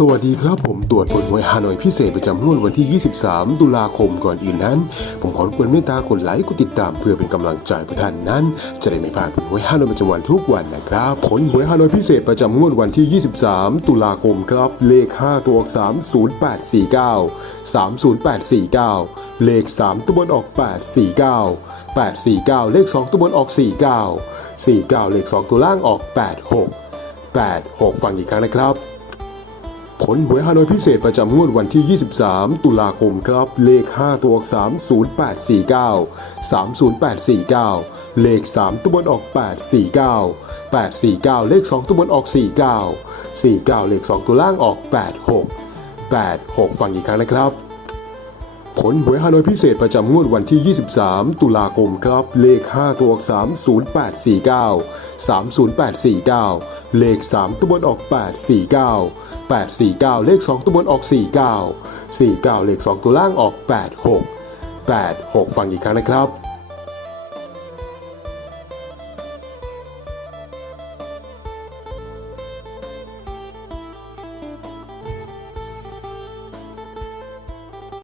สวัสดีครับผมตรวจผลหวยฮานอยพิเศษประจำงวดวันที่ 23 ตุลาคมก่อนอื่นนั้น ผมขอรบกวนเมตตากดไลค์กดติดตามเพื่อเป็นกำลังใจให้ท่านนั้น จะได้ไม่พลาดผลหวยฮานอยประจำวันทุกวันนะครับผลหวยฮานอยพิเศษประจำงวดวันที่ 23 ตุลาคมครับ เลข 5 ตัวออก30849 30849 เลข 3 ตัวบนออก 849 849 เลข 2 ตัวบนออก 49 49 เลข 2 ตัวล่างออก 86 86 ฟังอีกครั้งนะครับ ผลหวยฮานอยพิเศษประจำงวดวันที่ 23 ตุลาคมครับ เลข 5 ตัวออก 30849 30849 เลข 3 ตัวบนออก 849 849 เลข 2 ตัวบนออก 49 49 เลข 2 ตัวล่างออก 86 86 ฟังอีกครั้งนะครับ ผลหวยฮานอยพิเศษประจำงวดวันที่ 23 ตุลาคมครับ เลข 5 ตัวออก 30849 30849 เลข 3 ตัวบนออก 849 849 เลข 2 ตัวบนออก 49 49 เลข 2 ตัวล่างออก 86 86 ฟังอีกครั้งนะครับ